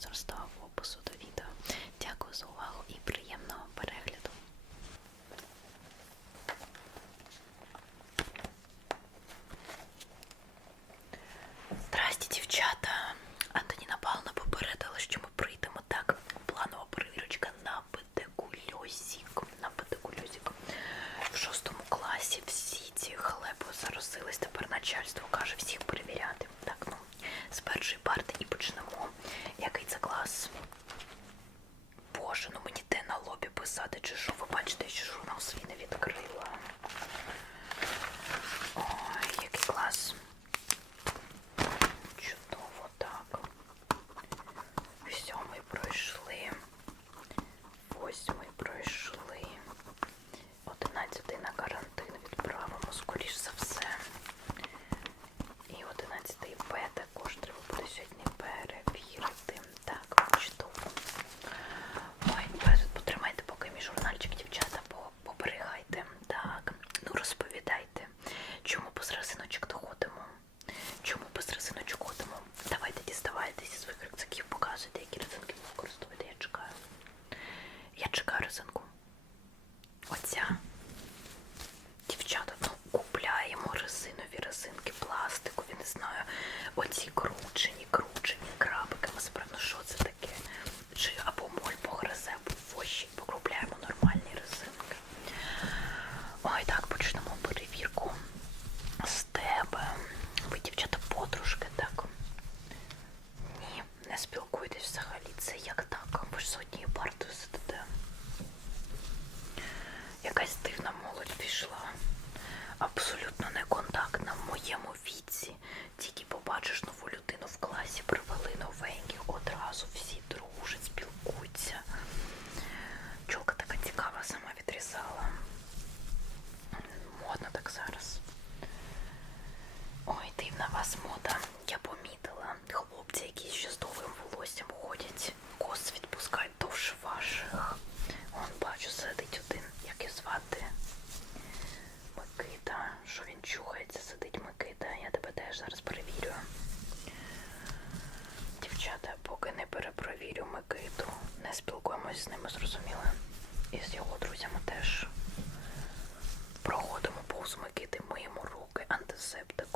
зростає.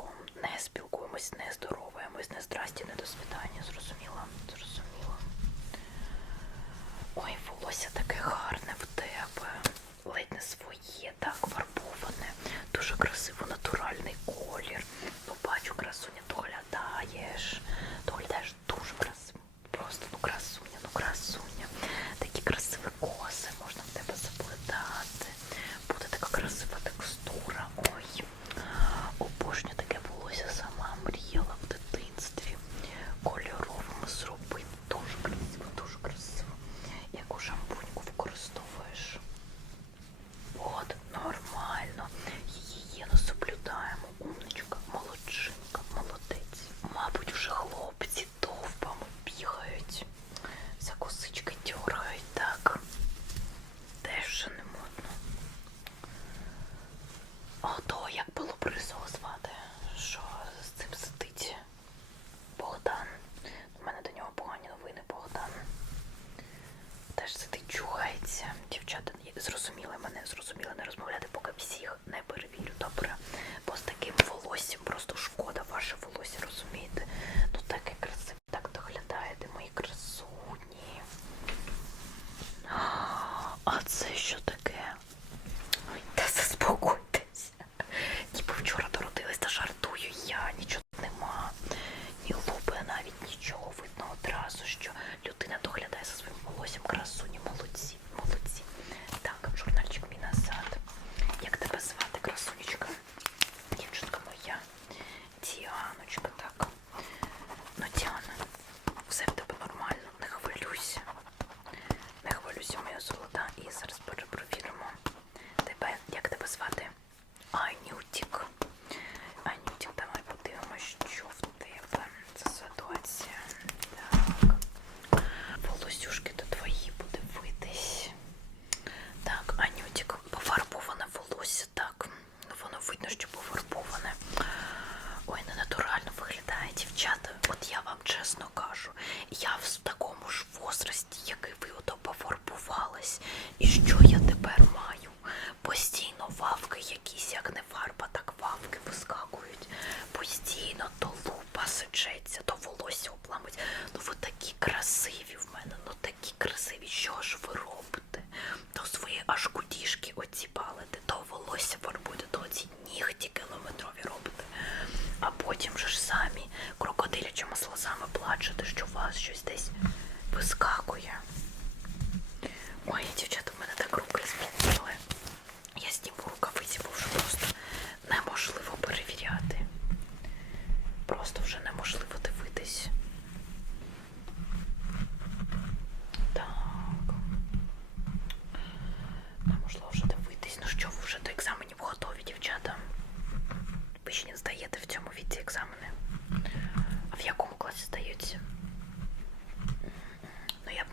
зв'язку. Не спілкуємось, не здороваємось, не здрасті, не до світання. Зрозуміла? Зрозуміла. Ой, волосся таке гарне в тебе. Ледь не своє, так, фарбоване. Дуже красиво, натуральний колір. Ну, Побачу, красуня, доглядаєш, доглядаєш нас щось десь вискакує. Ой, дівчата, в мене так руки змінили. Я зніму рукавиці, бо вже просто неможливо перевіряти. Просто вже неможливо дивитись.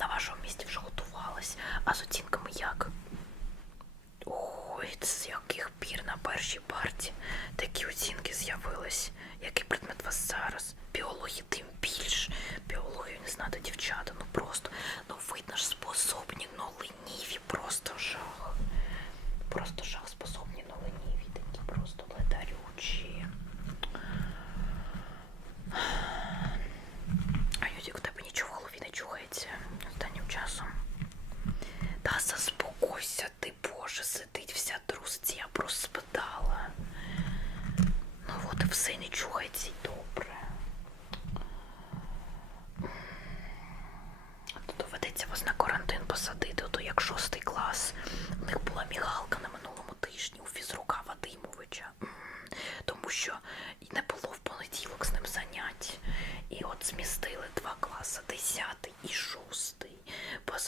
на вашому місці вже готувалась. А з оцінками як? Ой, з яких пір на першій парті такі оцінки з'явились. Який предмет вас зараз? Біології тим більш. Біологію не знати дівчата. Ну просто, ну видно ж способні, ну линіві, просто жах. Просто жах.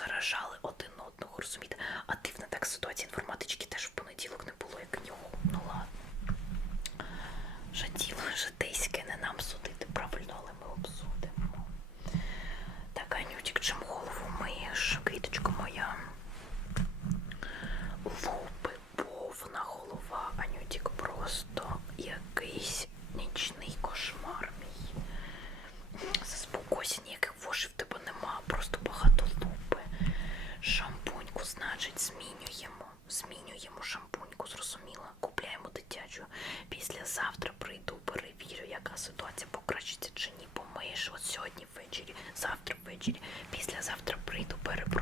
заражали один одного, розумієте? А дивна так ситуація інформатички теж в понеділок не було, як нього. Ну ладно. Жаділо, житейське, не нам судити правильно, але ми обсудимо. Так, Анютік, чим голову миєш, квіточка моя. Лупи повна голова, Анютік просто якийсь побачиться чи ні, помиєш? от сьогодні ввечері, завтра ввечері, післязавтра прийду, перепрошую.